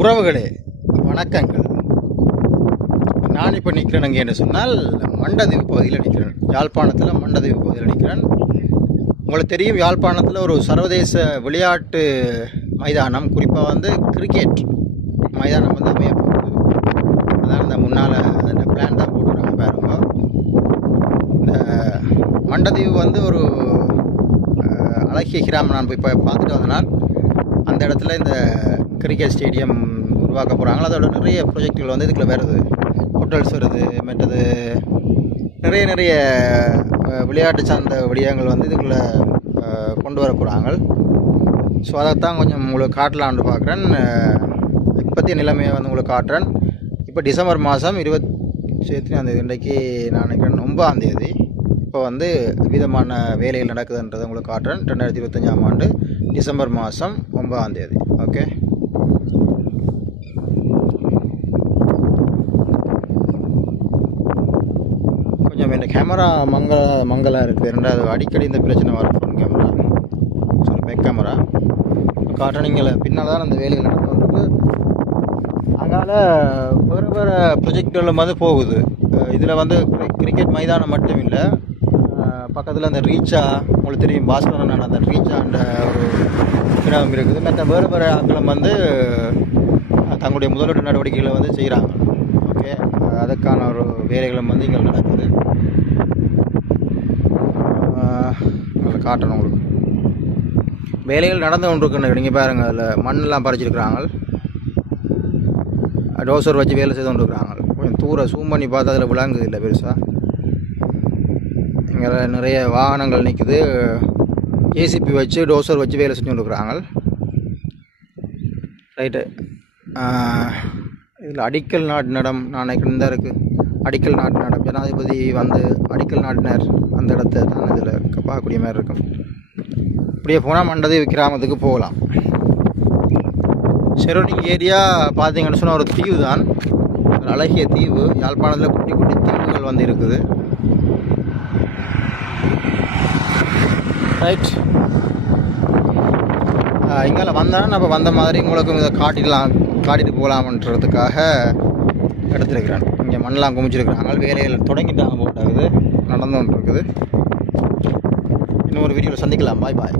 உறவுகளே வணக்கங்கள். நான் இப்போ நிற்கிறேன் அங்கே என்ன சொன்னால் மண்டதீவு பகுதியில் நிற்கிறேன் யாழ்ப்பாணத்தில் மண்டதீவு பகுதியில் நிற்கிறேன் உங்களுக்கு தெரியும் யாழ்ப்பாணத்தில் ஒரு சர்வதேச விளையாட்டு மைதானம். குறிப்பாக வந்து கிரிக்கெட் மைதானம் வந்து அமைய போகுது. அதான் இந்த முன்னால் அந்த பிளான் தான் போட்டுருக்காங்க பாருங்க. இந்த மண்டதீவு வந்து ஒரு அழகிய கிராமம். நான் போய் பார்த்துட்டு வந்தனால் அந்த இடத்துல இந்த கிரிக்கெட் ஸ்டேடியம் உருவாக்க போகிறாங்களோ அதோட நிறைய ப்ரொஜெக்டுகள் வந்து இதுக்குள்ள வருது. ஹோட்டல்ஸ் வருது மற்றது நிறைய நிறைய விளையாட்டு சார்ந்த விடயங்கள் வந்து இதுக்குள்ளே கொண்டு வர போகிறாங்க ஸோ அதைத்தான் கொஞ்சம் உங்களுக்கு காட்டலான்னு பார்க்குறேன். இப்போத்திய நிலைமையை வந்து உங்களுக்கு காட்டுறேன். இப்போ டிசம்பர் மாதம் இருபத்தி எத்தனாந்தேதி இன்றைக்கு நான் நினைக்கிறேன் ஒன்பதாந்தேதி இப்போ வந்து விதமான வேலைகள் நடக்குதுன்றதை உங்களுக்கு காட்டுறேன். ரெண்டாயிரத்தி இருபத்தஞ்சாம் ஆண்டு டிசம்பர் மாதம் ஒன்பதாம் தேதி. ஓகே கொஞ்சம் இந்த கேமரா மங்கள மங்கலாக இருக்குது ரெண்டாவது அடிக்கடி இந்த பிரச்சனை வரும் phone camera sorry back camera காட்டணிங்களை பின்னால் தான் அந்த வேலைகள் நடந்துருக்கு அதனால் வேறு வேறு ப்ரொஜெக்டுகளும் வந்து போகுது. இதில் வந்து கிரிக்கெட் மைதானம் மட்டும் இல்லை பக்கத்தில் அந்த ரீச்சா உங்களுக்கு தெரியும் பாஸ்கரன் அந்த ரீச்சான்ற ஒரு கிராமம் இருக்குது. மற்ற வேறு வேறு ஆக்களும் வந்து தங்களுடைய முதலீட்டு நடவடிக்கைகளை வந்து செய்கிறாங்க அதற்கான அதுக்கான ஒரு வேலைகளும் வந்து இங்கே நடக்குது. அதில் காட்டணும் உங்களுக்கு. வேலைகள் நடந்து கொண்டிருக்குன்னு நீங்கள் பாருங்கள் அதில் மண்ணெல்லாம் பறிச்சிருக்கிறாங்க. டோசர் வச்சு வேலை செய்து கொண்டிருக்கிறாங்க. கொஞ்சம் தூர சூம் பண்ணி பார்த்தா அதில் விளங்குது இல்லை பெருசாக இங்கே நிறைய வாகனங்கள் நிற்குது ஏசிபி வச்சு டோசர் வச்சு வேலை செஞ்சு கொண்டிருக்கிறாங்க. ரைட்டு இதில் அடிக்கல் நாட்டினிடம் நடம் நான் தான் இருக்குது அடிக்கல் நாட்டு நடம் ஜனாதிபதி வந்து அடிக்கல் நாட்டினர். அந்த இடத்த தான் இதில் பார்க்கக்கூடிய மாதிரி இருக்கும். இப்படியே போனால் மண்டதி கிராமத்துக்கு போகலாம். செரோனிங் ஏரியா பார்த்தீங்கன்னு சொன்னால் ஒரு தீவு தான். ஒரு அழகிய தீவு. யாழ்ப்பாணத்தில் குட்டி குட்டி தீவுகள் வந்து இருக்குது. ரைட். இங்கே வந்தேன்னா நம்ம வந்த மாதிரி உங்களுக்கும் இதை காட்டிடலாம் காட்டிட்டு போகலாமன்றதுக்காக எடுத்துருக்கிறேன் இங்கே மண்ணெலாம் குமிச்சிருக்கிறாங்க. வேலைகள் தொடங்கிட்டாங்க போட்டாகுது நடந்து கொண்டிருக்குது இன்னும் ஒரு வீடியோவில் சந்திக்கலாம். பாய் பாய்.